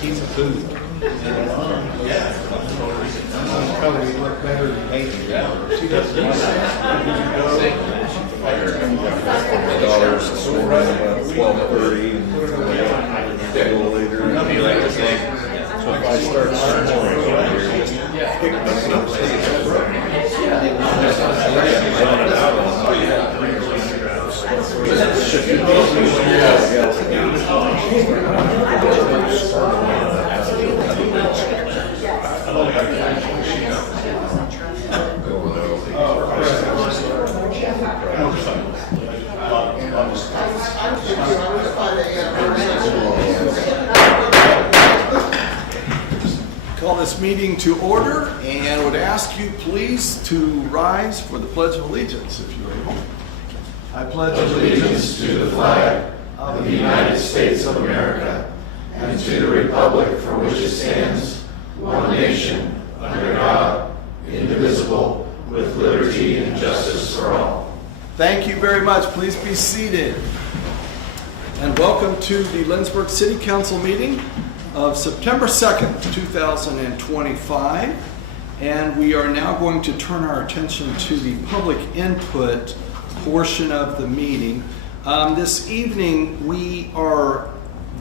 piece of food. Yeah. Probably look better than painting. Yeah. She does $12 this morning, about 12:30, and a little later. So if I start snoring over here, just pick up some space. Call this meeting to order and would ask you please to rise for the Pledge of Allegiance, if you're able. I pledge allegiance to the flag of the United States of America and to the republic for which it stands, one nation, under God, indivisible, with liberty and justice for all. Thank you very much. Please be seated. And welcome to the Lindsborg City Council meeting of September 2nd, 2025. And we are now going to turn our attention to the public input portion of the meeting. This evening, we are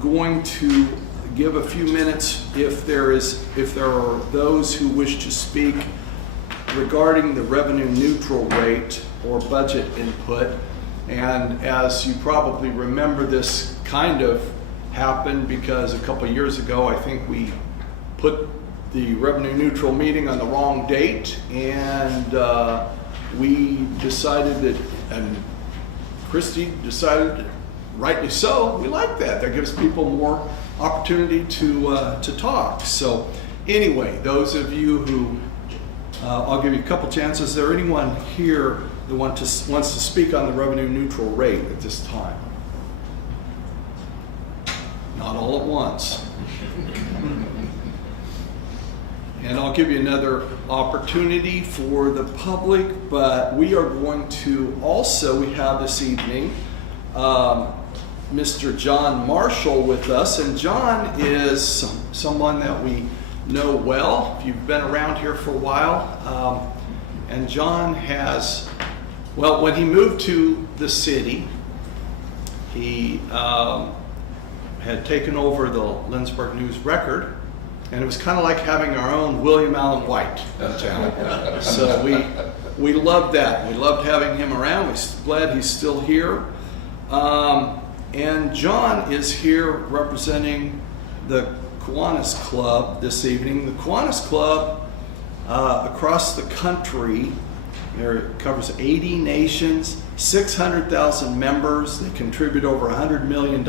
going to give a few minutes if there are those who wish to speak regarding the revenue neutral rate or budget input. And as you probably remember, this kind of happened because a couple years ago, I think we put the revenue neutral meeting on the wrong date, and we decided that, and Christy decided, rightly so, we like that. That gives people more opportunity to talk. So anyway, those of you who, I'll give you a couple chances. Is there anyone here that wants to speak on the revenue neutral rate at this time? Not all at once. And I'll give you another opportunity for the public, but we are going to also, we have this evening Mr. John Marshall with us, and John is someone that we know well if you've been around here for a while. And John has, well, when he moved to the city, he had taken over the Lindsborg News Record, and it was kind of like having our own William Allen White in town. So we loved that. We loved having him around. We're glad he's still here. And John is here representing the Kiwanis Club this evening. The Kiwanis Club across the country, it covers 80 nations, 600,000 members. They contribute over $100 million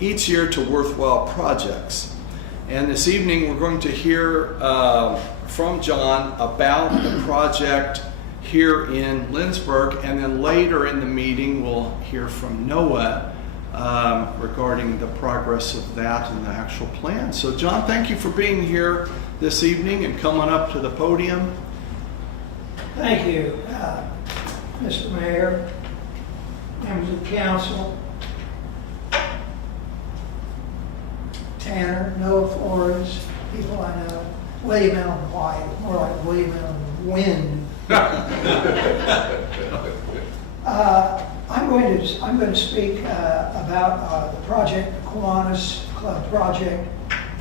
each year to worthwhile projects. And this evening we're going to hear from John about the project here in Lindsborg, and then later in the meeting we'll hear from Noah regarding the progress of that and the actual plan. So John, thank you for being here this evening and coming up to the podium. Thank you, Mr. Mayor, members of the council, Tanner, Noah Flores, people I know, William Allen White, more like William Allen Wind. I'm going to speak about the project, the Kiwanis Club project,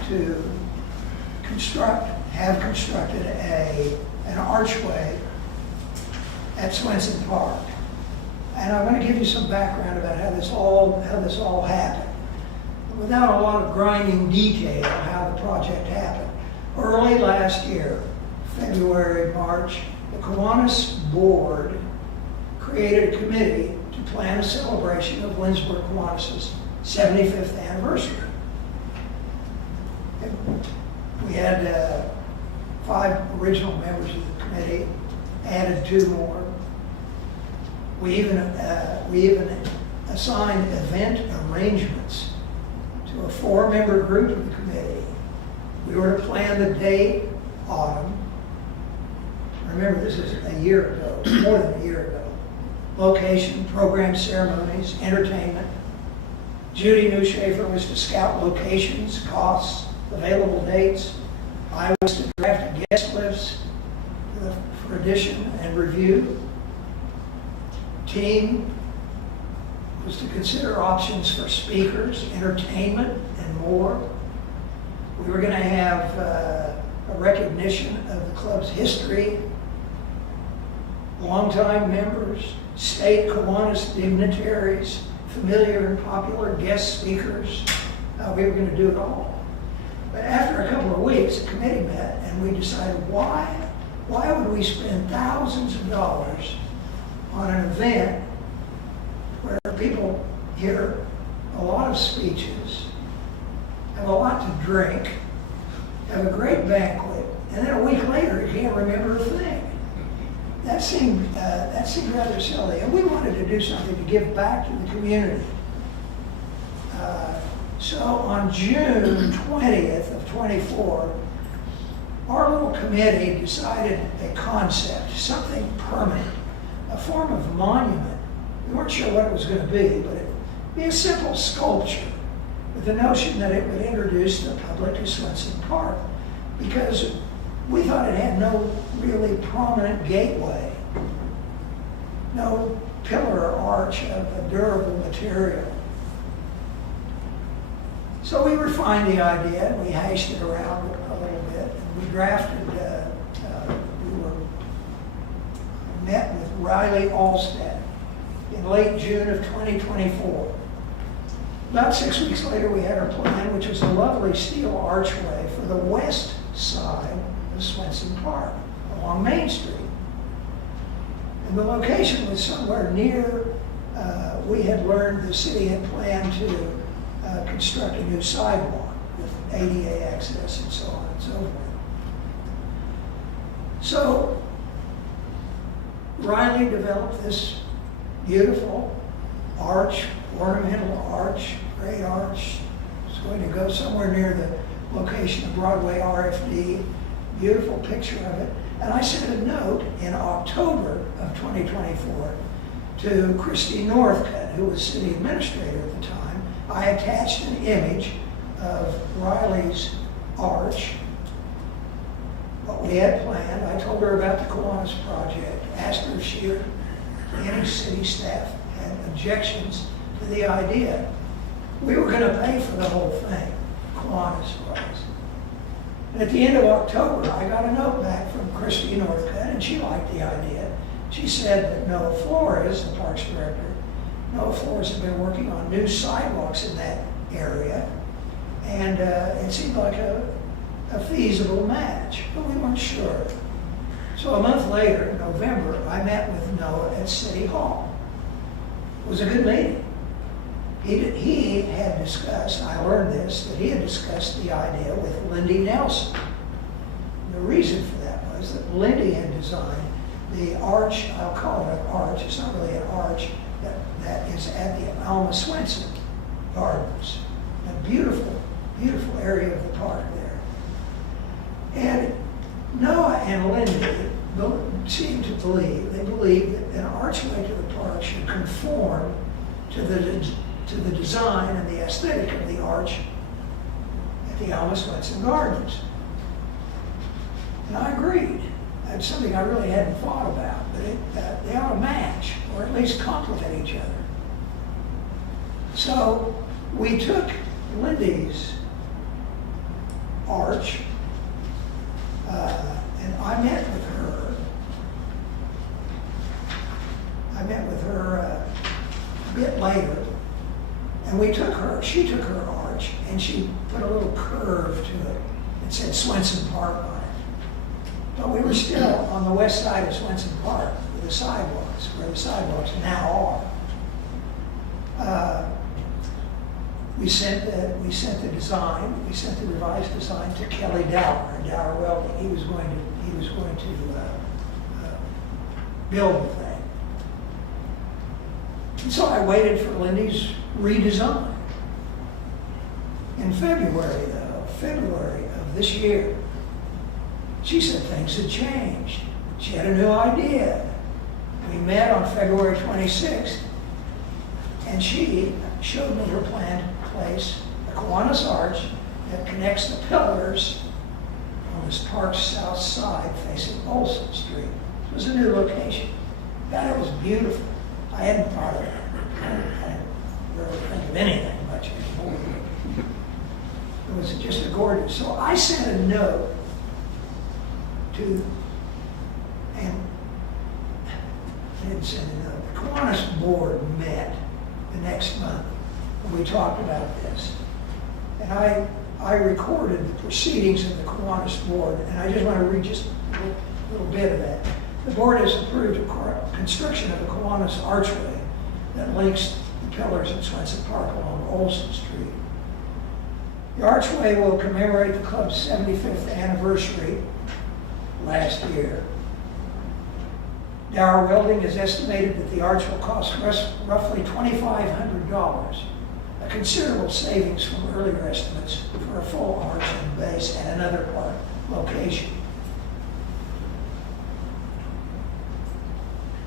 to have constructed an archway at Swenson Park. And I'm going to give you some background about how this all happened, without a lot of grinding detail how the project happened. Early last year, February, March, the Kiwanis board created a committee to plan a celebration of Lindsborg Kiwanis' 75th anniversary. We had 5 original members of the committee, added 2 more. We even assigned event arrangements to a 4-member group of the committee. We were to plan the date, autumn. Remember, this is a year ago, more than a year ago. Location, program, ceremonies, entertainment, Judy Newshafer was to scout locations, costs, available dates. I was to draft a guest list for addition and review. Team was to consider options for speakers, entertainment, and more. We were going to have a recognition of the club's history, longtime members, state Kiwanis dignitaries, familiar and popular guest speakers. We were going to do it all. But after a couple of weeks, the committee met and we decided why would we spend thousands of dollars on an event where people hear a lot of speeches, have a lot to drink, have a great banquet, and then a week later you can't remember a thing. That seemed rather silly, and we wanted to do something to give back to the community. So on June 20th of 24, our little committee decided a concept, something permanent, a form of monument. We weren't sure what it was going to be, but it'd be a simple sculpture with the notion that it would introduce the public to Swenson Park, because we thought it had no really prominent gateway, no pillar or arch of a durable material. So we refined the idea and we hashed it around a little bit, and we drafted, met with Riley Allstead in late June of 2024. About 6 weeks later, we had our plan, which was a lovely steel archway for the west side of Swenson Park along Main Street. And the location was somewhere near, we had learned the city had planned to construct a new sidewalk with ADA access and so on and so forth. So Riley developed this beautiful arch, ornamental arch, great arch. It's going to go somewhere near the location of Broadway RFD. Beautiful picture of it. And I sent a note in October of 2024 to Christy Northcutt, who was city administrator at the time. I attached an image of Riley's arch, what we had planned. I told her about the Kiwanis project, asked her if she or any city staff had objections to the idea. We were going to pay for the whole thing, Kiwanis was. And at the end of October, I got a note back from Christy Northcutt, and she liked the idea. She said that Noah Flores, the parks director, Noah Flores had been working on new sidewalks in that area, and it seemed like a feasible match, but we weren't sure. So a month later, in November, I met with Noah at City Hall. It was a good meeting. He had discussed, I learned this, that he had discussed the idea with Lindy Nelson. And the reason for that was that Lindy had designed the arch, I'll call it an arch, it's not really an arch, that is at the Alma Swenson Gardens. A beautiful, beautiful area of the park there. And Noah and Lindy seemed to believe, they believed that an archway to the park should conform to the design and the aesthetic of the arch at the Alma Swenson Gardens. And I agreed. That's something I really hadn't thought about, but they ought to match, or at least complement each other. So we took Lindy's arch, and I met with her. A bit later, and she took her arch, and she put a little curve to it. It said Swenson Park on it. But we were still on the west side of Swenson Park, where the sidewalks now are. We sent the design, we sent the revised design to Kelly Dower in Dower Welding. He was going to build the thing. And so I waited for Lindy's redesign. In February of this year, she said things had changed. She had a new idea. We met on February 26th, and she showed me her plan to place a Kiwanis arch that connects the pillars on this park's south side facing Olson Street. It was a new location. God, it was beautiful. I hadn't thought of it. I didn't really think of anything much anymore. It was just a gorgeous. So I sent a note to, and I didn't send a note. The Kiwanis board met the next month and we talked about this. And I recorded the proceedings of the Kiwanis board, and I just want to read just a little bit of that. The board has approved construction of a Kiwanis archway that links the pillars at Swenson Park along Olson Street. The archway will commemorate the club's 75th anniversary last year. Dower Welding has estimated that the arch will cost roughly $2,500, a considerable savings from earlier estimates for a full arch and base at another park location.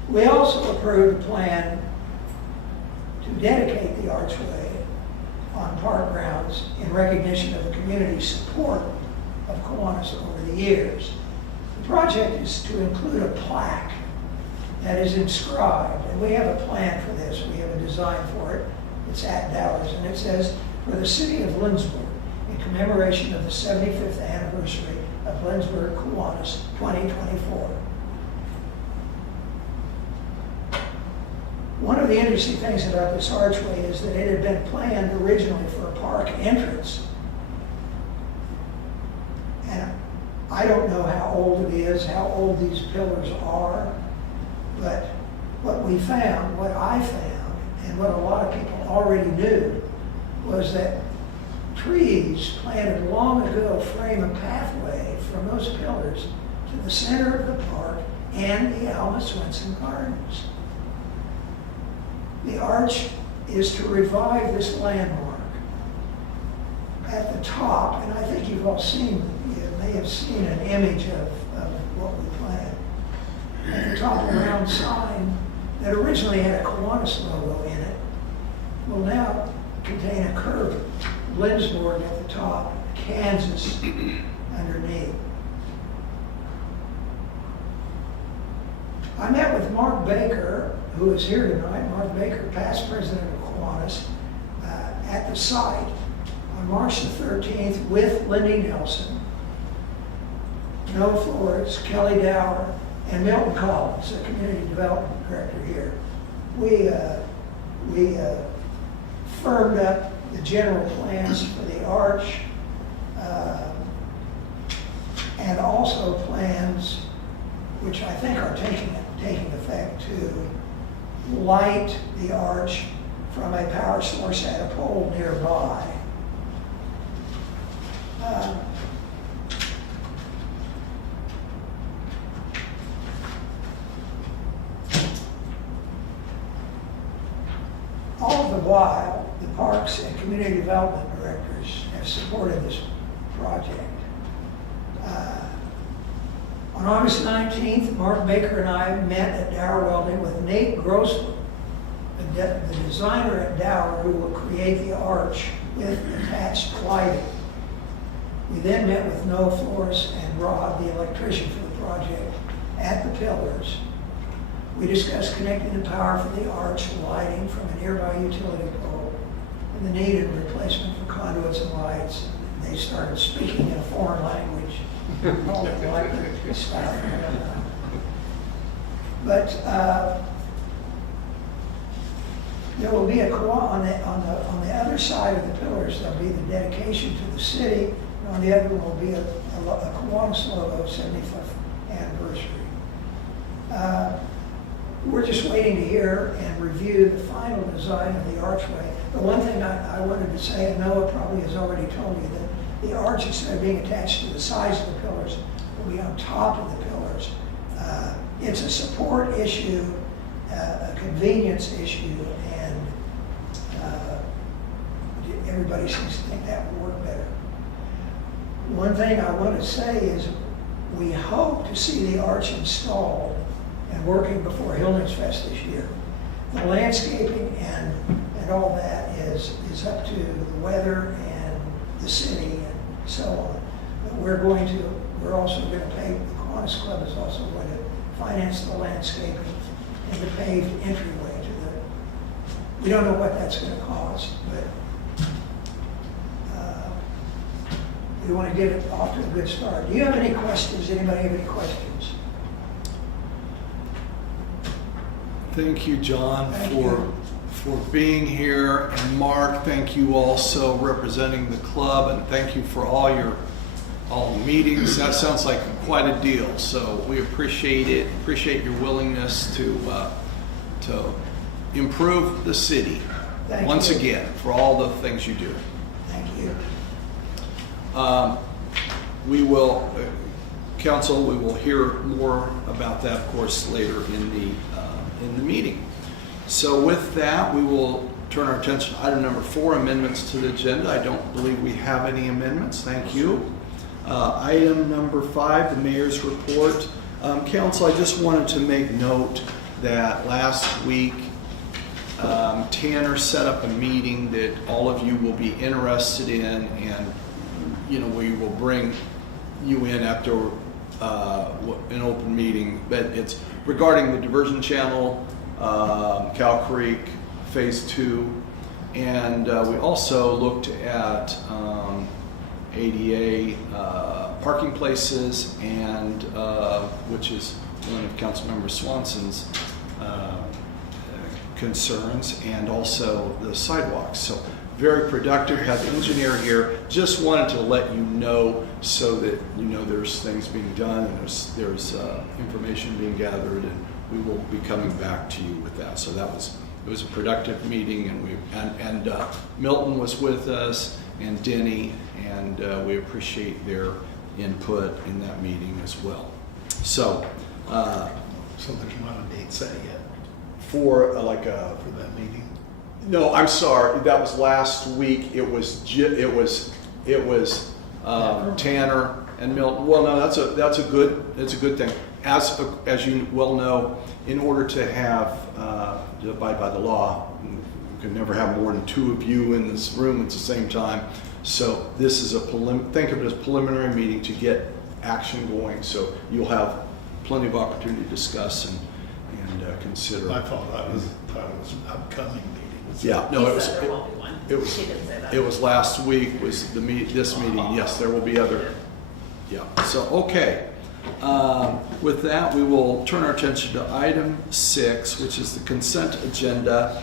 We also approved a plan to dedicate the archway on park grounds in recognition of the community's support of Kiwanis over the years. The project is to include a plaque that is inscribed, and we have a plan for this. We have a design for it. It's at Dowers, and it says, "For the city of Lindsborg, in commemoration of the 75th anniversary of Lindsborg Kiwanis 2024. One of the interesting things about this archway is that it had been planned originally for a park entrance. And I don't know how old it is, how old these pillars are, but what we found, what I found, and what a lot of people already knew, was that trees planted long ago frame a pathway from those pillars to the center of the park and the Alma Swenson Gardens. The arch is to revive this landmark. At the top, and I think you've all seen, you may have seen an image of what we planned. At the top, a round sign that originally had a Kiwanis logo in it will now contain a curved Lindsborg at the top, Kansas underneath. I met with Mark Baker, who is here tonight, Mark Baker, past president of Kiwanis, at the site on March the 13th with Lindy Nelson, Noah Flores, Kelly Dower, and Milton Collins, the community development director here. We firmed up the general plans for the arch and also plans which I think are taking effect to light the arch from a power source at a pole nearby. All the while, the Parks and Community Development Directors have supported this project. On August 19th, Mark Baker and I met at Dower Welding with Nate Grossman, the designer at Dower, who will create the arch with attached lighting. We then met with Noah Flores and Rod, the electrician for the project, at the pillars. We discussed connecting the power for the arch lighting from a nearby utility pole and the need and replacement for conduits and lights. They started speaking in a foreign language. All the electric stuff. But there will be on the other side of the pillars. There'll be the dedication to the city, and on the other will be a Kiwanis logo, 75th anniversary. We're just waiting to hear and review the final design of the archway. The one thing I wanted to say, and Noah probably has already told you, that the arch, instead of being attached to the sides of the pillars, will be on top of the pillars. It's a support issue, a convenience issue, and everybody seems to think that would work better. One thing I want to say is we hope to see the arch installed and working before Hildings Fest this year. The landscaping and and all that is up to the weather and the city and so on. But we're also going to pay, the Kiwanis Club is also going to finance the landscaping and the paved entryway to the, we don't know what that's going to cost, but we want to get it off to a good start. Do you have any questions? Anybody have any questions? Thank you, John, Thank for you. for being here. And Mark, thank you also representing the club, and thank you for all the meetings. That sounds like quite a deal. So we appreciate it. Appreciate your willingness to improve the city. Thank once you. again for all the things you do. Thank you. We will, council, we will hear more about that, of course, later in the meeting. So with that, we will turn our attention to item number 4, amendments to the agenda. I don't believe we have any amendments. Thank you. Item number 5, the mayor's report. Council, I just wanted to make note that last week Tanner set up a meeting that all of you will be interested in, and we will bring you in after an open meeting. But it's regarding the diversion channel, Cow Creek Phase 2, and we also looked at ADA parking places, and which is one of Councilmember Swanson's concerns, and also the sidewalks. So very productive. Have the engineer here. Just wanted to let you know so that there's things being done, and there's information being gathered, and we will be coming back to you with that. So it was a productive meeting, and Milton was with us, and Denny, and we appreciate their input in that meeting as well. So Something come out of date set yet for for that meeting? No, I'm sorry. That was last week. It was Tanner and Milton. Well, no, that's a good thing. As you well know, in order to abide by the law, you can never have more than 2 of you in this room at the same time. So this is think of it as a preliminary meeting to get action going. So you'll have plenty of opportunity to discuss and consider. I thought it was an upcoming meeting. Yeah, no, He said there won't be one. It was. He didn't say that. It was last week. Was this meeting? Yes, there will be other. Yeah. So okay. With that, we will turn our attention to item 6, which is the consent agenda.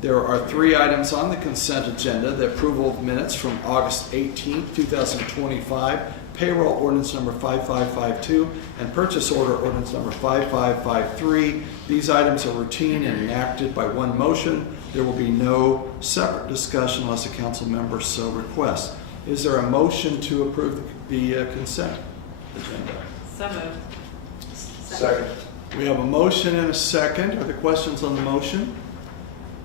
There are 3 items on the consent agenda: the approval of minutes from August 18th, 2025, payroll ordinance number 5552, and purchase order ordinance number 5553. These items are routine and enacted by one motion. There will be no separate discussion unless a council member so requests. Is there a motion to approve the consent agenda? So moved. Second. We have a motion and a second. Are there questions on the motion?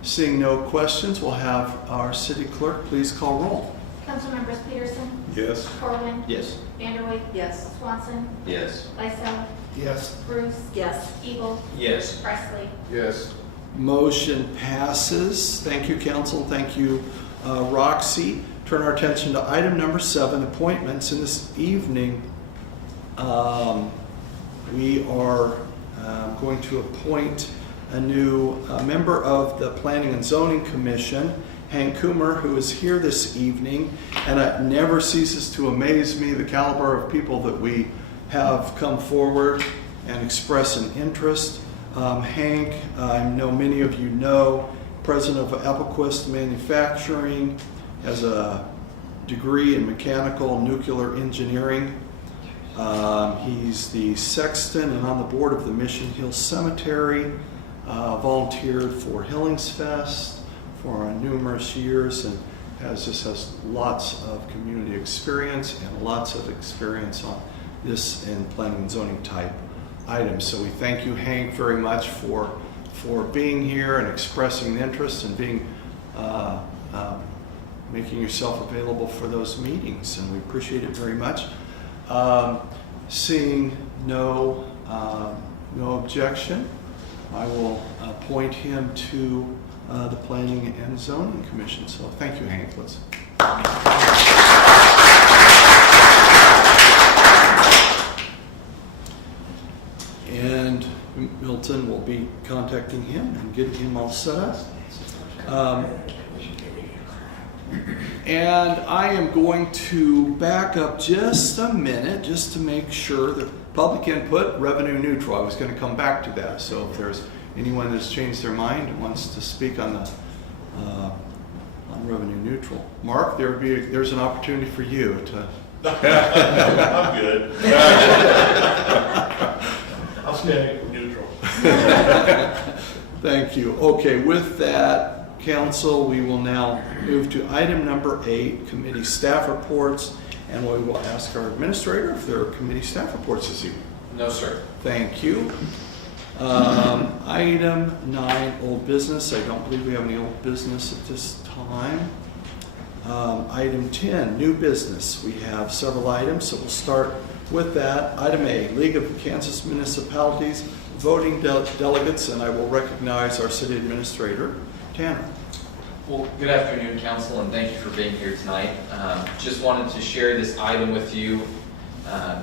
Seeing no questions, we'll have our city clerk please call roll. Councilmembers Peterson, Yes. Corwin, Yes. Vanderway, Yes. Swanson, Yes. Lysell, Yes. Bruce, Yes. Eagle, Yes. Presley. Yes. Motion passes. Thank you, council. Thank you, Roxy. Turn our attention to item number 7, appointments. And this evening, we are going to appoint a new member of the Planning and Zoning Commission, Hank Coomer, who is here this evening. And it never ceases to amaze me the caliber of people that we have come forward and express an interest. Hank, I know many of you know, president of Applequist Manufacturing, has a degree in mechanical and nuclear engineering. He's the sexton and on the board of the Mission Hill Cemetery, volunteered for Hillings Fest for numerous years, and has lots of community experience and lots of experience on this and planning and zoning type items. So we thank you, Hank, very much for being here and expressing interest and being making yourself available for those meetings, and we appreciate it very much. Seeing no objection, I will appoint him to the Planning and Zoning Commission. So thank you, Hank. Let's. And Milton will be contacting him and getting him all set up. And I am going to back up just a minute just to make sure that public input, revenue neutral. I was going to come back to that. So if there's anyone that's changed their mind and wants to speak on the on revenue neutral, Mark, there's an opportunity for you to. I'm good. I'll stay neutral. Thank you. Okay, with that, council, we will now move to item number 8, committee staff reports, and we will ask our administrator if there are committee staff reports this evening. No, sir. Thank you. Item 9, old business. I don't believe we have any old business at this time. Item 10, new business. We have several items, so we'll start with that. Item A, League of Kansas Municipalities voting delegates, and I will recognize our city administrator, Tanner. Well, good afternoon, council, and thank you for being here tonight. Just wanted to share this item with you.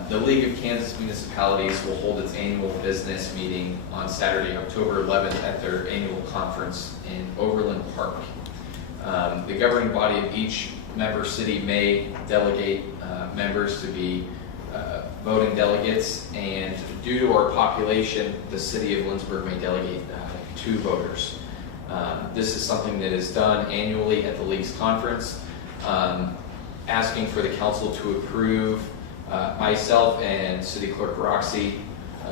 The League of Kansas Municipalities will hold its annual business meeting on Saturday, October 11th at their annual conference in Overland Park. The governing body of each member city may delegate members to be voting delegates, and due to our population, the city of Lindsborg may delegate 2 voters. This is something that is done annually at the League's conference, asking for the council to approve myself and City Clerk Roxy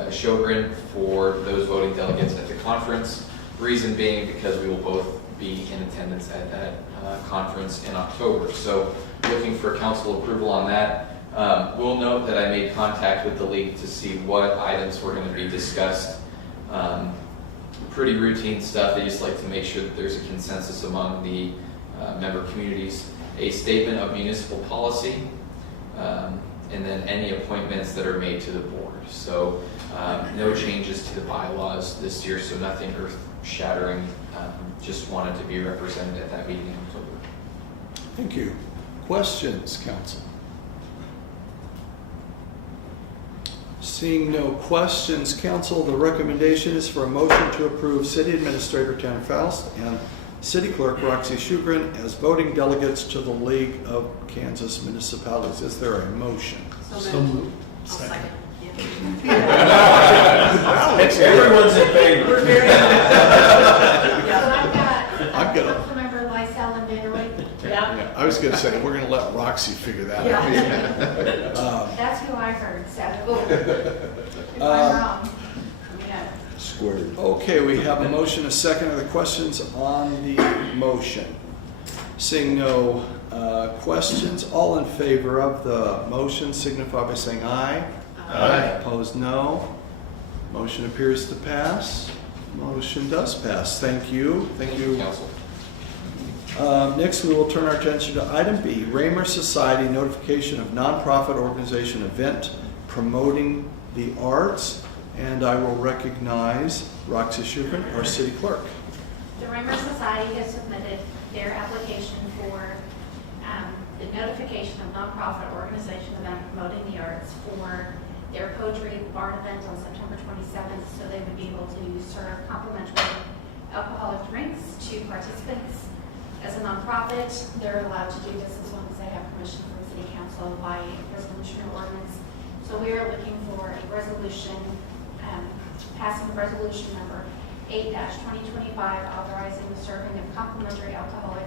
Sjogren for those voting delegates at the conference. Reason being because we will both be in attendance at that conference in October. So looking for council approval on that. We'll note that I made contact with the League to see what items were going to be discussed. Pretty routine stuff. They just like to make sure that there's a consensus among the member communities. A statement of municipal policy, and then any appointments that are made to the board. So no changes to the bylaws this year, so nothing earth-shattering. Just wanted to be represented at that meeting in October. Thank you. Questions, council? Seeing no questions, council, the recommendation is for a motion to approve City Administrator Tanner Faust and City Clerk Roxy Sjogren as voting delegates to the League of Kansas Municipalities. Is there a motion? So moved. I'll second. Everyone's in favor. We're very. So I've got gonna- Councilmember Lysell and Vanderway. Yeah. I was going to say, we're going to let Roxy figure that out. That's who I heard, so if I'm wrong. Yeah. Squared. Okay, we have a motion, a second. Are there questions on the motion? Seeing no questions, all in favor of the motion signify by saying aye. Aye. Opposed, no. Motion appears to pass. Motion does pass. Thank you. Thank you. Council. Next, we will turn our attention to item B, Raymer Society notification of nonprofit organization event promoting the arts. And I will recognize Roxy Sjogren, our city clerk. The Raymer Society has submitted their application for the notification of nonprofit organization event promoting the arts for their poetry barn event on September 27th, so they would be able to serve complimentary alcoholic drinks to participants. As a nonprofit, they're allowed to do this as long as they have permission from the city council by resolution or ordinance. So we are looking for a resolution, passing resolution number 8-2025, authorizing the serving of complimentary alcoholic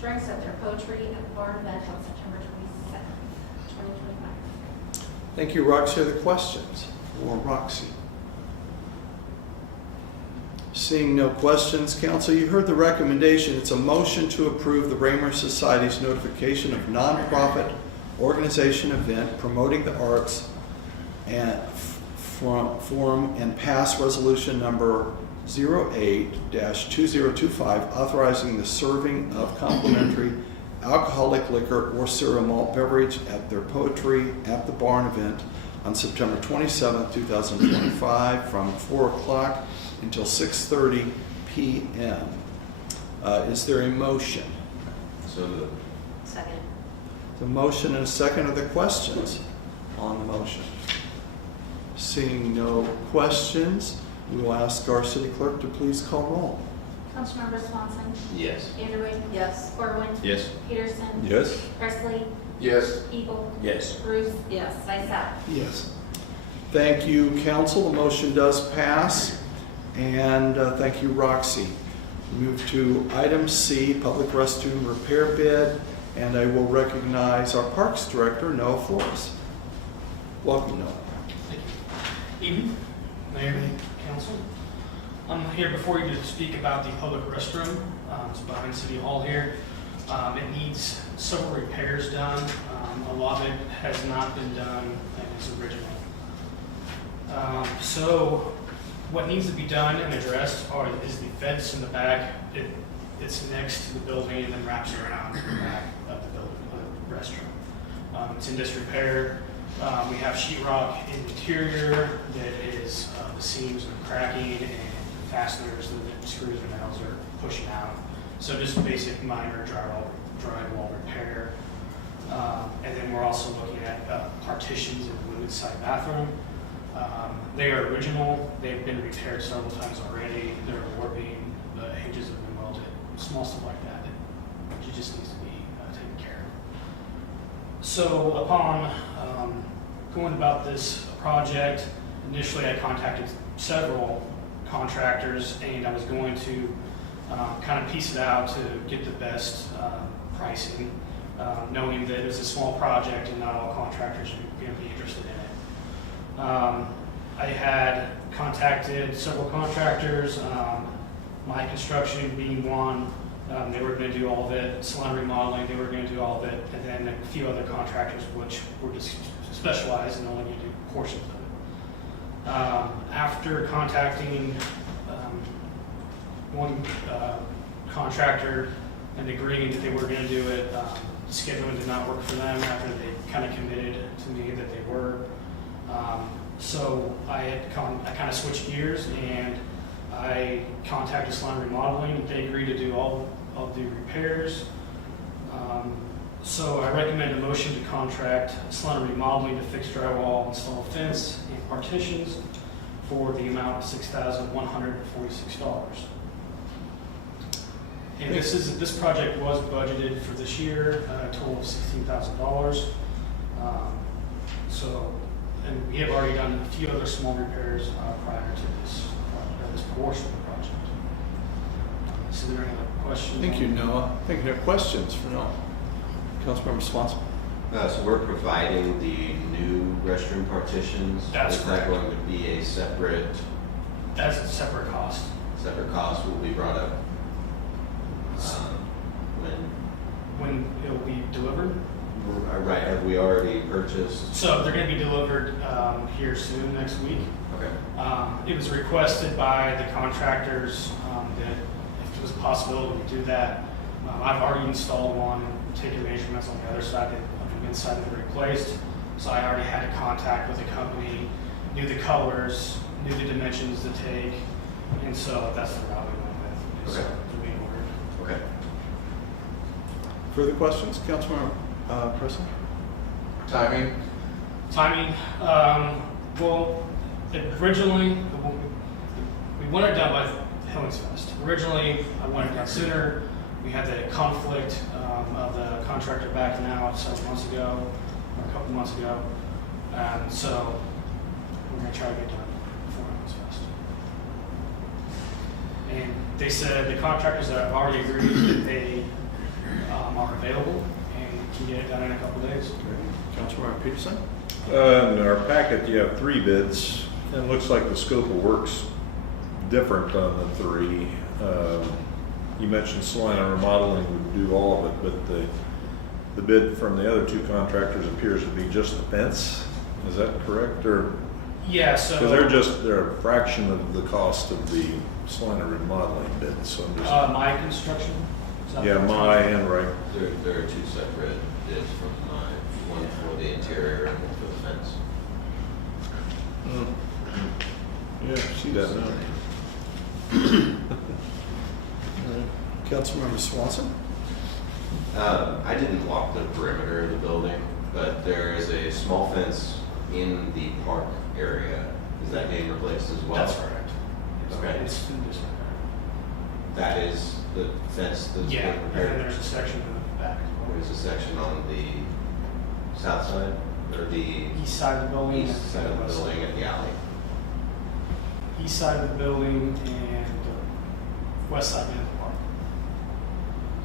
drinks at their poetry at the barn event on September 27th, 2025. Thank you, Roxy. Are there questions for Roxy? Seeing no questions, council, you heard the recommendation. It's a motion to approve the Raymer Society's notification of nonprofit organization event promoting the arts and form and pass resolution number 08-2025, authorizing the serving of complimentary alcoholic liquor or cereal malt beverage at their poetry at the barn event on September 27, 2025 from 4 o'clock until 6:30 p.m. Is there a motion? So the Second. The motion and a second. Are there questions on the motion? Seeing no questions, we will ask our city clerk to please call roll. Councilmember Swanson. Yes. Underwood. Yes. Corwin. Yes. Peterson. Yes. Presley. Yes. Evil. Yes. Bruce. Yes. Lysette. Yes. Thank you, council. The motion does pass. And thank you, Roxy. Move to item C, public restroom repair bid. And I will recognize our Parks Director, Noah Flores. Welcome, Noah. Thank you. Evening, Mayor, Council. I'm here before you to speak about the public restroom. It's behind City Hall here. It needs several repairs done. A lot of it has not been done as original. So what needs to be done and addressed is the fence in the back. It's next to the building and then wraps around the back of the building, the restroom. It's in disrepair. We have sheetrock in the interior that is, the seams are cracking and the fasteners and the screws and nails are pushing out. So just basic minor drywall repair. And then we're also looking at partitions in the women's side bathroom. They are original. They've been repaired several times already. They're warping. The hinges have been welded. Small stuff like that. It just needs to be taken care of. So upon going about this project, initially I contacted several contractors and I was going to kind of piece it out to get the best pricing, knowing that it's a small project and not all contractors are going to be interested in it. I had contacted several contractors, my construction being one. They were going to do all of it. Salon remodeling, they were going to do all of it. And then a few other contractors which were just specialized and only going to do portions of it. After contacting one contractor and agreeing that they were going to do it, scheduling did not work for them after they kind of committed to me that they were. So I kind of switched gears and I contacted Salon Remodeling. They agreed to do all of the repairs. So I recommend a motion to contract Salon Remodeling to fix drywall, install fence, and partitions for the amount of $6,146. And this project was budgeted for this year, a total of $16,000. And we have already done a few other small repairs prior to this portion of the project. So there are any other questions? Thank you, Noah. I think there are questions for Noah. Councilmember Swanson. So we're providing the new restroom partitions. That's Is that correct. going to be a separate That's a separate cost. cost will be brought up When it will be delivered. right, have we already purchased? So they're going to be delivered here soon, next week. Okay. It was requested by the contractors that if it was a possibility to do that. I've already installed one, taken measurements on the other side of the inside of it replaced. So I already had a contact with the company, knew the colors, knew the dimensions to take, and so that's the route we went with. Okay. To be ordered. Okay. Further questions? Councilmember Presley? Timing? Timing, well, originally, we wanted it done by Hillingsfest. Originally, I wanted it done sooner. We had the conflict of the contractor backing out several months ago, or a couple months ago. So we're going to try to get done before Hillingsfest. And they said the contractors that have already agreed that they are available and can get it done in a couple days. Councilmember Peterson? In our packet, you have 3 bids. It looks like the scope of work's different on the 3. You mentioned Salina Remodeling would do all of it, but the bid from the other 2 contractors appears to be just the fence. Is that correct? Or Yeah, so. because they're a fraction of the cost of the Salina Remodeling bid. So I'm just My construction? Is that yeah, what it's my called? and right. There are 2 separate bids from mine, one for the interior and one for the fence. Yeah, see that now. Councilmember Swanson? I didn't walk the perimeter of the building, but there is a small fence in the park area. Is that being replaced as well? That's correct. Okay. It's in disrepair. That is the fence that's Yeah, being and then repaired? there's a section in the back. There's a section on the south side, or the East side of the building. east side of the west side. building at the alley? East side of the building and the west side of the park.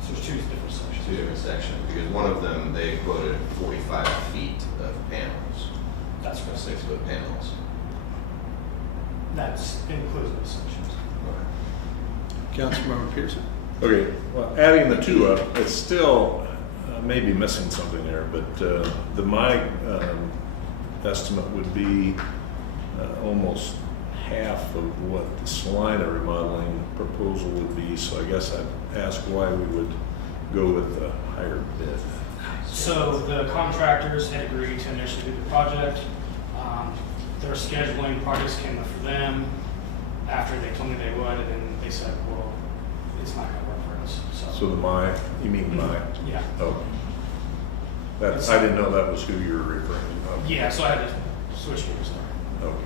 So there's two different sections. Two different sections, because one of them, they quoted 45 feet of panels, That's correct. 6-foot panels. That's includes those sections. Councilmember Pearson? Okay, well, adding the two up, it's still maybe missing something there, but my estimate would be almost half of what the Salina remodeling proposal would be, so I guess I'd ask why we would go with the higher bid. So the contractors had agreed to initially do the project. Their scheduling projects came up for them after they told me they would, and then they said, well, it's not gonna work for us, So the you mean my? Yeah, Oh. That, I didn't know that was who you were referring to. yeah, so I had to switch gears there. Okay.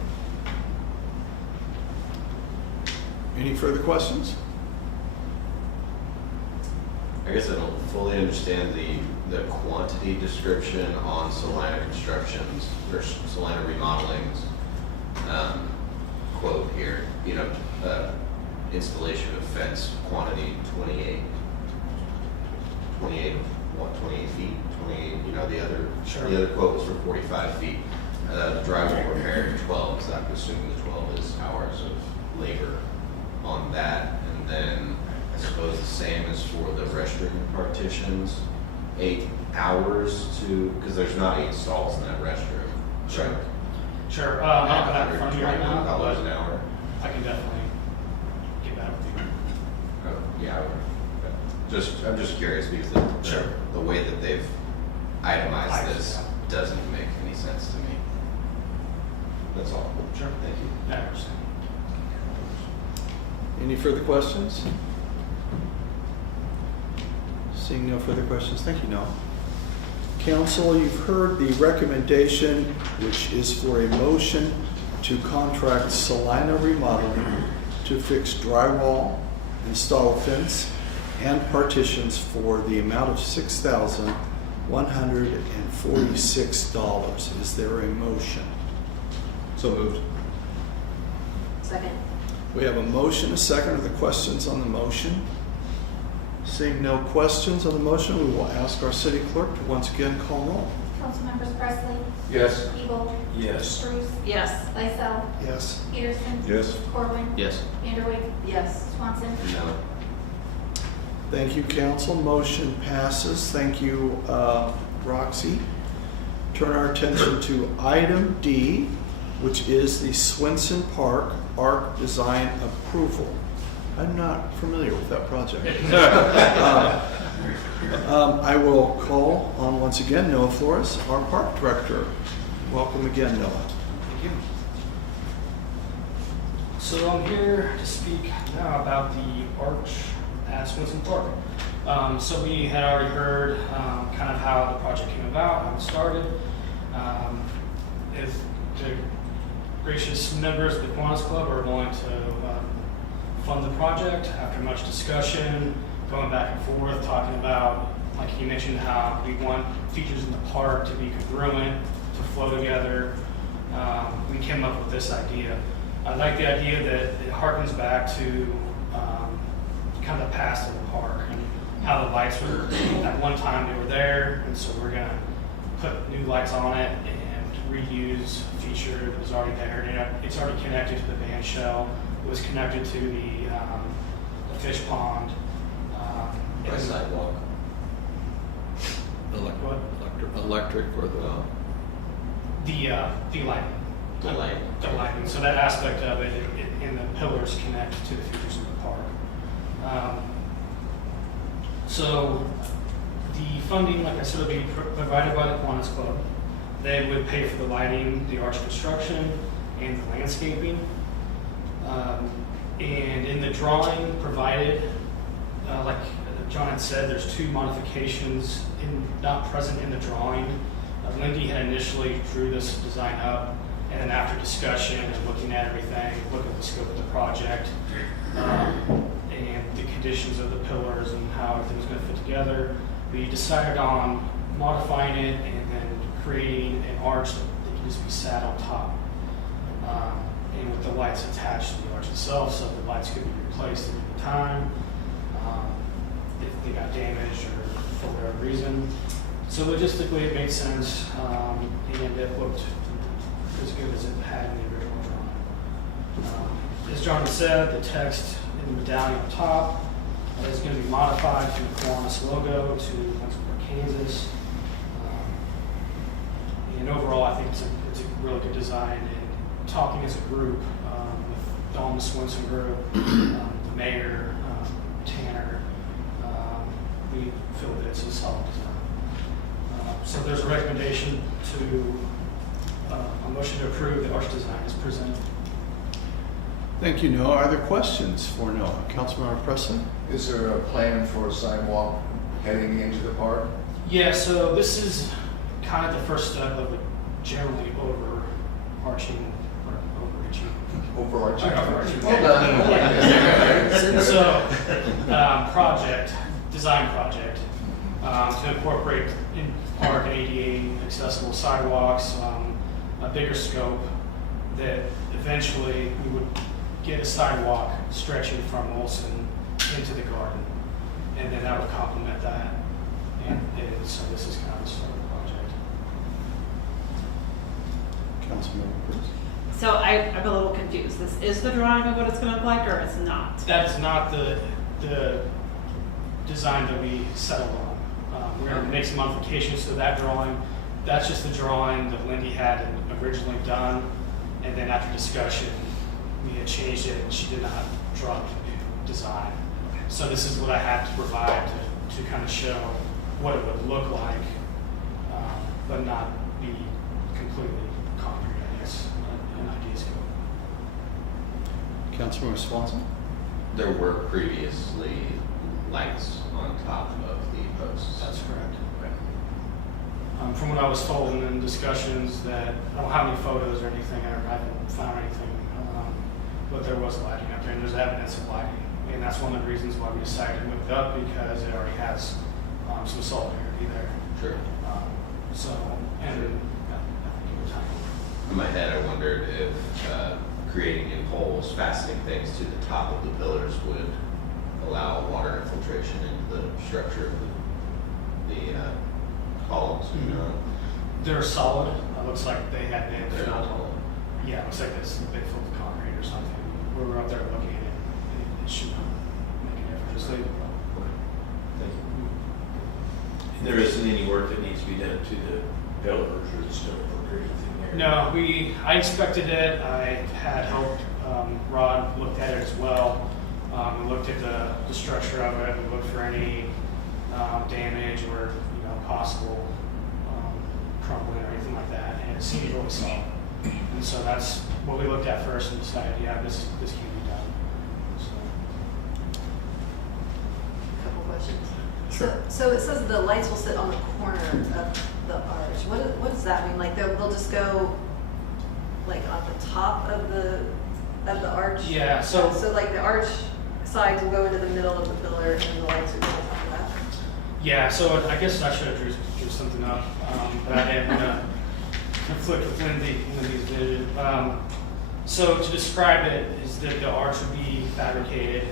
Any further questions? I guess I don't fully understand the quantity description on Salina Constructions, or Salina Remodeling's quote here. You know, installation of fence quantity 28. 28 feet, 28, you know, the Sure. other quote was for 45 feet. Drywall repair 12, so I'm assuming the 12 is hours of labor on that. And then I suppose the same as for the restroom partitions, 8 hours to, because there's not 8 stalls in that restroom. Sure. Right? Sure, I don't have that in front of me right now, $121 but an hour. I can definitely get back with you. Oh, yeah, I'm just curious because Sure. the way that they've itemized this Yeah. doesn't make any sense to me. That's all. Sure. Thank you. I understand. Any further questions? Seeing no further questions, thank you, Noah. Council, you've heard the recommendation, which is for a motion to contract Salina Remodeling to fix drywall, install a fence, and partitions for the amount of $6,146. Is there a motion? So moved. Second. We have a motion, a second. Are there questions on the motion? Seeing no questions on the motion, we will ask our city clerk to once again call roll. Councilmembers Presley, Yes. Ebel, Yes. Spruce, Yes. Lysell, Yes. Peterson. Yes. Corwin. Yes. Vanderway. Yes. Swanson. No. Thank you, council. Motion passes. Thank you, Roxy. Turn our attention to item D, which is the Swenson Park Arc Design Approval. I'm not familiar with that project. I will call on once again Noah Flores, our park director. Welcome again, Noah. Thank you. So I'm here to speak now about the arch at Swenson Park. So we had already heard kind of how the project came about, how it started. If the gracious members of the Kiwanis Club are willing to fund the project after much discussion, going back and forth, talking about, like he mentioned, how we want features in the park to be congruent, to flow together. We came up with this idea. I like the idea that it harkens back to kind of the past of the park and how the lights were, at one time they were there, and so we're gonna put new lights on it and reuse a feature that was already there. It's already connected to the band shell. It was connected to the fish pond. By and- sidewalk. Electric or the? The lighting. The lighting. The lighting. So that aspect of it, and the pillars connect to the features of the park. So the funding, like I said, will be provided by the Kiwanis Club. They would pay for the lighting, the arch construction, and the landscaping. And in the drawing provided like John had said, there's two modifications not present in the drawing. Lindy had initially drew this design up, and then after discussion and looking at everything, looking at the scope of the project, and the conditions of the pillars and how everything was going to fit together, we decided on modifying it and then creating an arch that can just be sat on top. And with the lights attached to the arch itself, so the lights could be replaced at any time if they got damaged or for whatever reason. So logistically, it made sense, and it looked as good as it had in the original drawing. As John said, the text in the medallion on top is going to be modified from the Kiwanis logo to Lindsborg, Kansas. And overall, I think it's a really good design. And talking as a group with Dawn, the Swenson group, the mayor, Tanner, we feel that it's a solid design. So there's a recommendation to, a motion to approve the arch design as presented. Thank you, Noah. Are there questions for Noah? Councilmember Presley? Is there a plan for a sidewalk heading into the park? Yeah, so this is kind of the first step of a generally overarching, Overarching. Well done. So, design project, to incorporate in park and ADA accessible sidewalks, a bigger scope that eventually we would get a sidewalk stretching from Olson into the garden. And then that would complement that. And so this is kind of the start of the project. Councilmember Cruz? So I'm a little confused. This is the drawing of what it's going to look like, or it's not? That is not the design that we settled on. We're going to make some modifications to that drawing. That's just the drawing that Lindy had originally done, and then after discussion, we had changed it, and she did not draw up the new design. So this is what I had to provide to kind of show what it would look like, but not be completely concrete, I guess, an idea scope. Councilmember Swanson? There were previously lights on top of the posts. That's correct. From what I was told in discussions that, I don't have any photos or anything, I haven't found anything, but there was lighting up there, and there's evidence of lighting. And that's one of the reasons why we decided to move it up, because it already has some solidarity there. Sure. So, and I think it was time. In my head, I wondered if creating new poles, fastening things to the top of the pillars would allow water infiltration into the structure of the columns. They're solid. It looks like they had been They're not filled. hollow. Yeah, it looks like it's been filled with concrete or something. We were up there looking at it. It should not make a difference. Just leave it alone. There isn't any work that needs to be done to the pillars or the stone or anything there? No, I inspected it. I had help. Rod looked at it as well. We looked at the structure of it. We looked for any damage or possible crumbling or anything like that, and it seemed really solid. And so that's what we looked at first and decided, yeah, this can be done. So. Couple questions. Sure. So it says the lights will sit on the corner of the arch. What does that mean? Like they'll just go like on the top of the arch? Yeah. So like the arch sides will go into the middle of the pillar, and the lights will go on top of that. yeah. So I guess I should have drew something up, but I didn't want to conflict with Lindy's vision. So to describe it is that the arch would be fabricated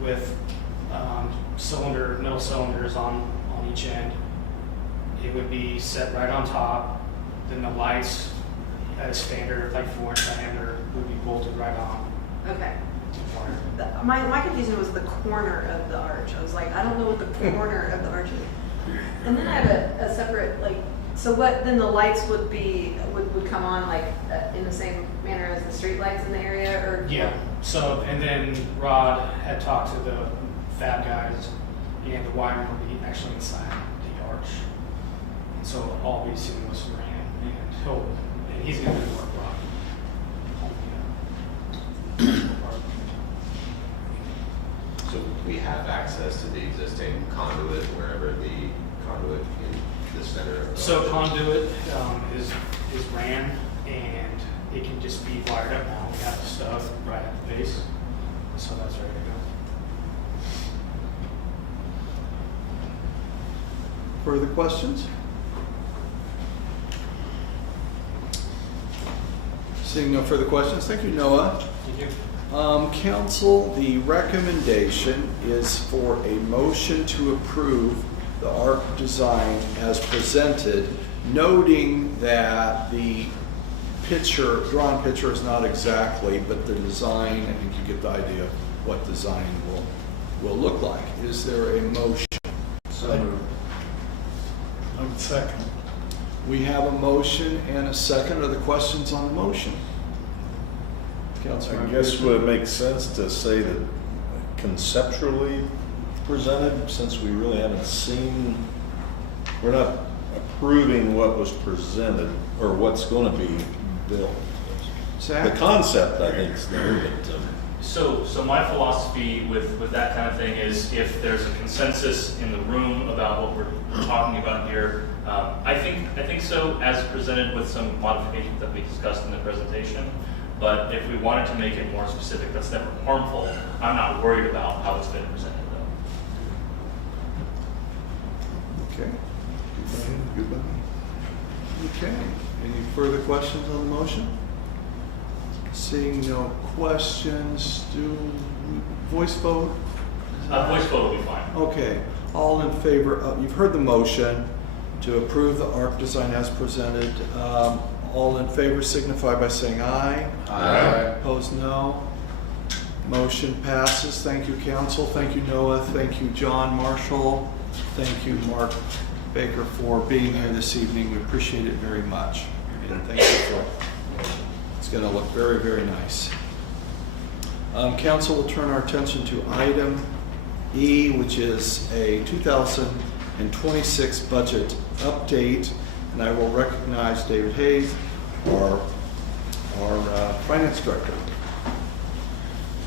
with middle cylinders on each end. It would be set right on top. Then the lights at a standard, like 4-inch diameter, would be bolted right on. Okay. to the wire. My confusion was the corner of the arch. I was like, I don't know what the corner of the arch is. And then I have a separate, so what then the lights would come on in the same manner as the street lights in the area, or? Yeah, so, and then Rod had talked to the fab guys, and the wiring will be actually inside the arch. And so it'll all be seamless for him, and he's gonna do the work, Rod. So we have access to the existing conduit, wherever the conduit in the center of the So arch is. conduit is ran, and it can just be wired up now. We have the stuff right at the base, so that's ready to go. Further questions? Seeing no further questions, thank you, Noah. Thank you. Council, the recommendation is for a motion to approve the arc design as presented, noting that the drawn picture is not exactly, but the design, I think you get the idea of what design will look like. Is there a motion? So moved. I would second. We have a motion and a second. Are there questions on the motion? Councilmember I guess Bishop? would it make sense to say that conceptually presented, since we really haven't seen, we're not approving what was presented or what's going to be built. The Zach? concept, I think, is there, but So my philosophy with that kind of thing is if there's a consensus in the room about what we're talking about here, I think so as presented with some modifications that we discussed in the presentation. But if we wanted to make it more specific, that's never harmful. I'm not worried about how it's been presented though. Okay. Goodbye. Okay. Any further questions on the motion? Seeing no questions, do voice vote? Voice vote will be fine. Okay. All in favor of, you've heard the motion to approve the arc design as presented. All in favor signify by saying aye. Aye. Opposed, no. Motion passes. Thank you, council. Thank you, Noah. Thank you, John Marshall. Thank you, Mark Baker, for being here this evening. We appreciate it very much. And thank you for, it's going to look very, very nice. Council will turn our attention to item E, which is a 2026 budget update. And I will recognize David Hayes, our finance director.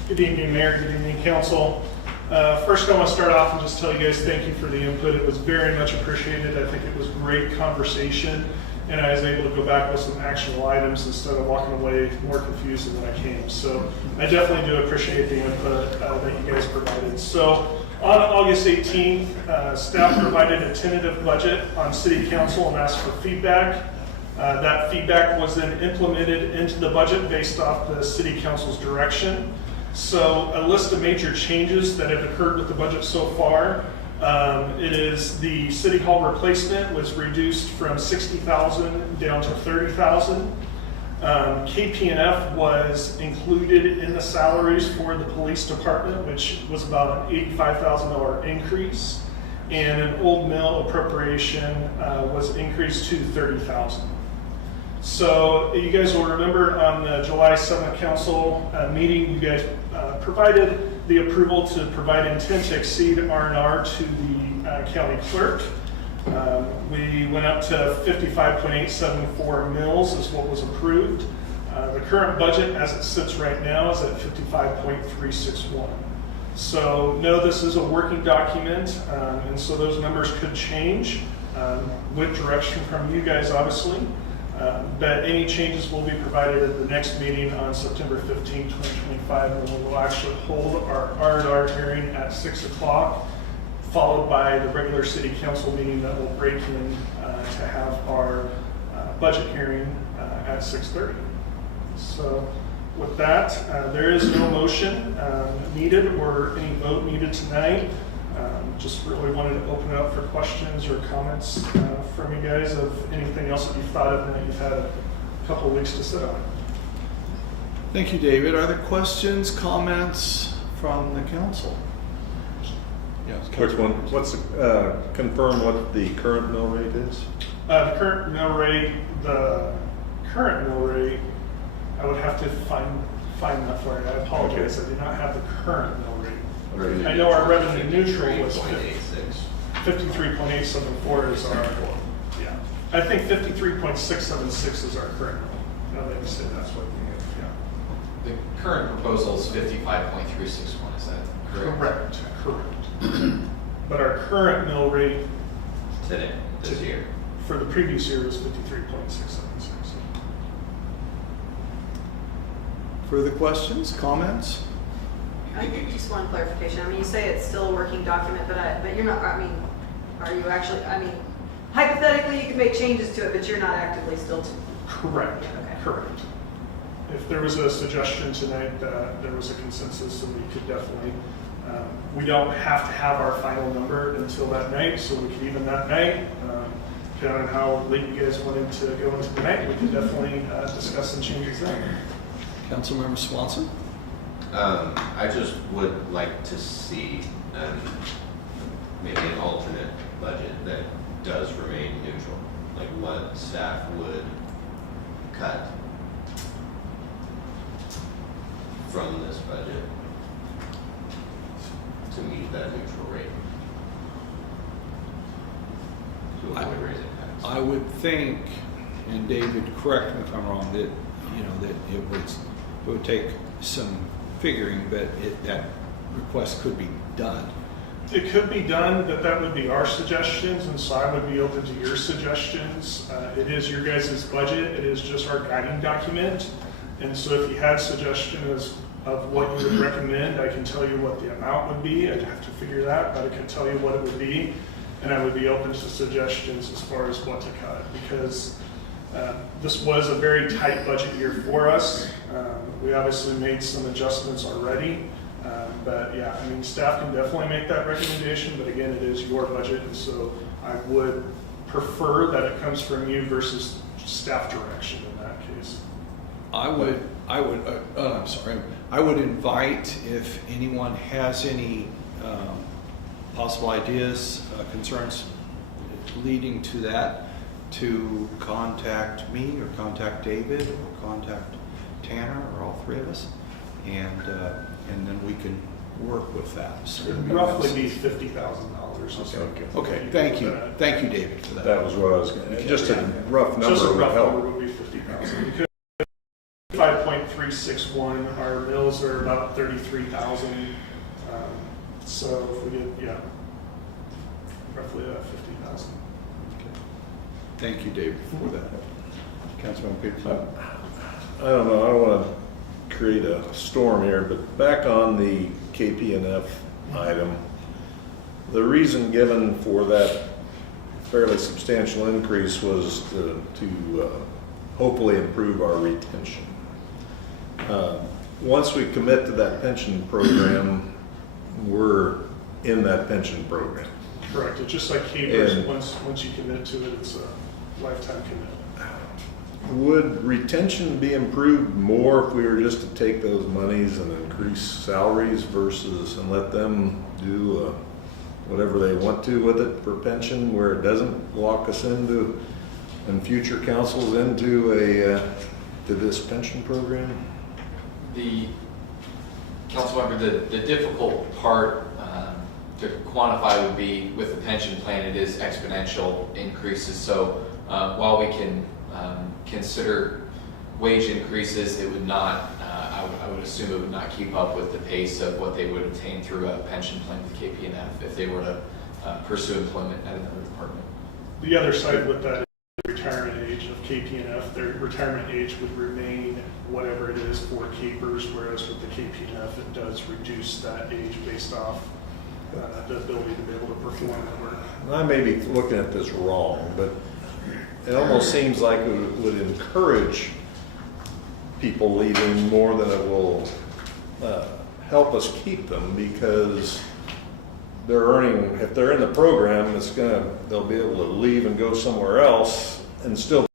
Good evening, Mayor. Good evening, Council. First, I want to start off and just tell you guys thank you for the input. It was very much appreciated. I think it was great conversation, and I was able to go back with some actionable items instead of walking away more confused than I came. So I definitely do appreciate the input that you guys provided. So on August 18th, staff provided a tentative budget on City Council and asked for feedback. That feedback was then implemented into the budget based off the City Council's direction. So a list of major changes that have occurred with the budget so far. It is the City Hall replacement was reduced from $60,000 down to $30,000. KP&F was included in the salaries for the police department, which was about an $85,000 increase. And an old mill appropriation was increased to $30,000. So you guys will remember on the July 7th council meeting, you guys provided the approval to provide intent to exceed R&R to the county clerk. We went up to 55.874 mils is what was approved. The current budget as it sits right now is at 55.361. So no, this is a working document, and so those numbers could change with direction from you guys, obviously. But any changes will be provided at the next meeting on September 15, 2025, when we'll actually hold our R&R hearing at 6 o'clock, followed by the regular city council meeting that will break in to have our budget hearing at 6:30. So with that, there is no motion needed or any vote needed tonight. Just really wanted to open it up for questions or comments from you guys of anything else that you've thought of and that you've had a couple of weeks to sit on. Thank you, David. Are there questions, comments from the council? Yes. which one, what's, confirm what the current mill rate is? The current mill rate, I would have to find that for you. I apologize, I do not have the current mill rate. I know our revenue neutral was 53.874 is our, yeah. I think 53.676 is our current mill. Now that you said that's what you have, The current proposal is 55.361, is that correct? Correct. But our current mill rate Today, this year. for the previous year was 53.676. Further questions, comments? I think just one clarification. I mean, you say it's still a working document, but you're not, I mean, are you actually, I mean, hypothetically, you can make changes to it, but you're not actively still to. Correct, Okay. correct. If there was a suggestion tonight that there was a consensus, then we could definitely, we don't have to have our final number until that night, so we could even that night, depending on how late you guys wanted to go into the night, we could definitely discuss some changes then. Councilmember Swanson? I just would like to see maybe an alternate budget that does remain neutral, like what staff would cut from this budget to meet that neutral rate. To avoid raising taxes. I would think, and David, correct me if I'm wrong, that, you know, that it would take some figuring, but that request could be done. It could be done, but that would be our suggestions, and so I would be open to your suggestions. It is your guys' budget, it is just our guiding document, and so if you had suggestions of what you would recommend, I can tell you what the amount would be. I'd have to figure that, but I could tell you what it would be, and I would be open to suggestions as far as what to cut, because this was a very tight budget year for us. We obviously made some adjustments already, but yeah, I mean, staff can definitely make that recommendation, but again, it is your budget, and so I would prefer that it comes from you versus staff direction in that case. I would invite, if anyone has any possible ideas, concerns leading to that, to contact me or contact David or contact Tanner or all three of us, and then we can work with that. So It'd roughly be $50,000. Okay, thank you, David, for that. That was what I was going to, just a rough number Just a would rough help. number would be 50,000. Because 5.361, our mills are about 33,000. So if we get, roughly 50,000. Thank you, David, for that. Councilman Peterson? I don't know, I don't want to create a storm here, but back on the KPNF item, the reason given for that fairly substantial increase was to hopefully improve our retention. Once we commit to that pension program, we're in that pension program. Correct. It's just like capers. And- Once you commit to it, it's a lifetime commitment. Would retention be improved more if we were just to take those monies and increase salaries versus and let them do whatever they want to with it for pension, where it doesn't lock us into and future councils into to this pension program? The Councilmember, the difficult part to quantify would be with the pension plan, it is exponential increases. So while we can consider wage increases, it would not, I would assume it would not keep up with the pace of what they would obtain through a pension plan with KPNF if they were to pursue employment at another department. The other side with that is the retirement age of KPNF. Their retirement age would remain whatever it is for capers, whereas with the KPNF, it does reduce that age based off the ability to be able to perform the work. I may be looking at this wrong, but it almost seems like it would encourage people leaving more than it will help us keep them, because they're earning, if they're in the program, they'll be able to leave and go somewhere else and still.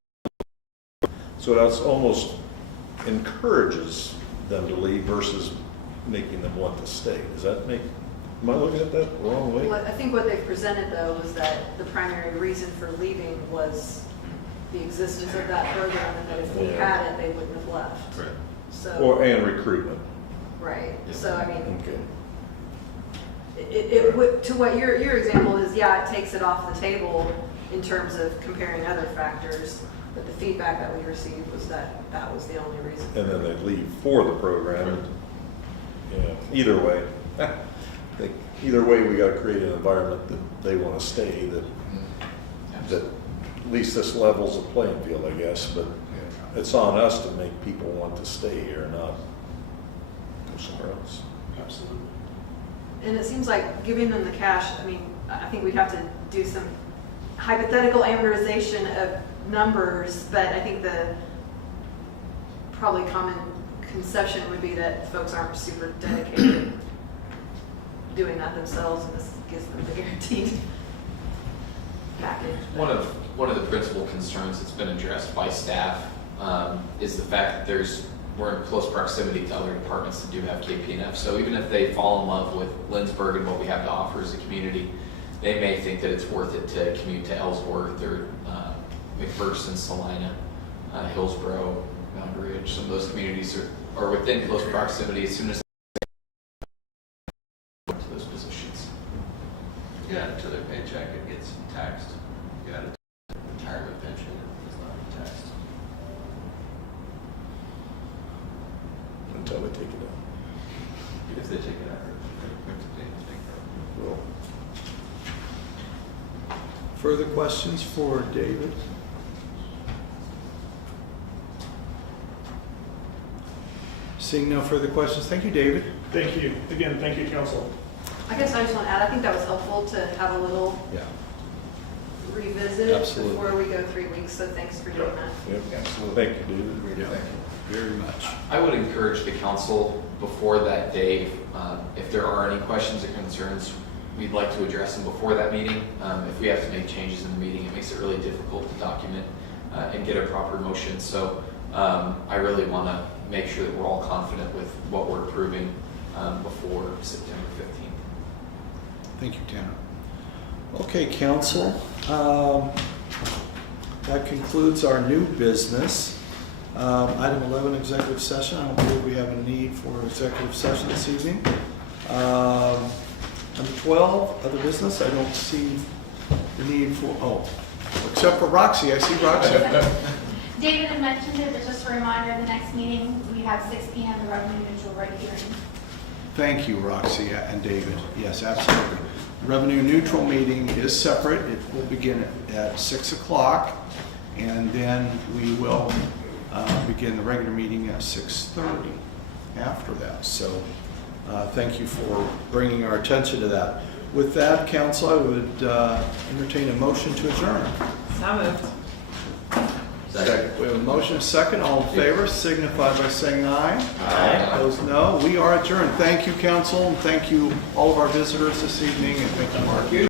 So that's almost encourages them to leave versus making them want to stay. Does that make, am I looking at that the wrong way? Well, I think what they presented though was that the primary reason for leaving was the existence of that program, and that if we Yeah. had it, they wouldn't have left. Right. So, And recruitment. right, so I mean, Okay. it would, to what your example is, yeah, it takes it off the table in terms of comparing other factors. But the feedback that we received was that that was the only reason. And then they leave for the program. Yeah, either way. Either way, we gotta create an environment that they wanna stay, that at least this levels the playing field, I guess, but it's on us to make people want to stay here, not go somewhere else. Absolutely. And it seems like giving them the cash, I mean, I think we'd have to do some hypothetical amortization of numbers, but I think the probably common conception would be that folks aren't super dedicated doing that themselves, and this gives them the guaranteed package. One of the principal concerns that's been addressed by staff is the fact that we're in close proximity to other departments that do have KPNF. So even if they fall in love with Lindsborg and what we have to offer as a community, they may think that it's worth it to commute to Ellsworth or McPherson, Salina, Hillsborough, Mound Ridge. Some of those communities are within close proximity as soon as they to those positions. Yeah, to their paycheck, it gets taxed. You got a retirement pension, it's not taxed. Until they take it out. If they take it out, they take it Well, Further questions for David? Seeing no further questions, thank you, David. Thank you. Again, thank you, council. I guess I just want to add, I think that was helpful to have a little Yeah. revisit Absolutely. before we go 3 weeks, so thanks for doing that. Yep, absolutely. Thank you, David. Yeah. Very much. I would encourage the council before that day, if there are any questions or concerns, we'd like to address them before that meeting. If we have to make changes in the meeting, it makes it really difficult to document and get a proper motion. So I really want to make sure that we're all confident with what we're approving before September 15th. Thank you, Tanner. Okay, council, that concludes our new business. Item 11, executive session. I don't believe we have a need for executive session this evening. Number 12, other business. I don't see the need for, except for Roxy. I see Roxy. David had mentioned it, but just a reminder, the next meeting, we have 6 p.m. the revenue neutral rate hearing. Thank you, Roxy and David. Yes, absolutely. Revenue neutral meeting is separate. It will begin at 6 o'clock, and then we will begin the regular meeting at 6:30 after that. So thank you for bringing our attention to that. With that, council, I would entertain a motion to adjourn. So moved. Second. We have a motion, a second. All in favor, signify by saying aye. Aye. Opposed, no. We are adjourned. Thank you, council, and thank you all of our visitors this evening, and thank you, Mark.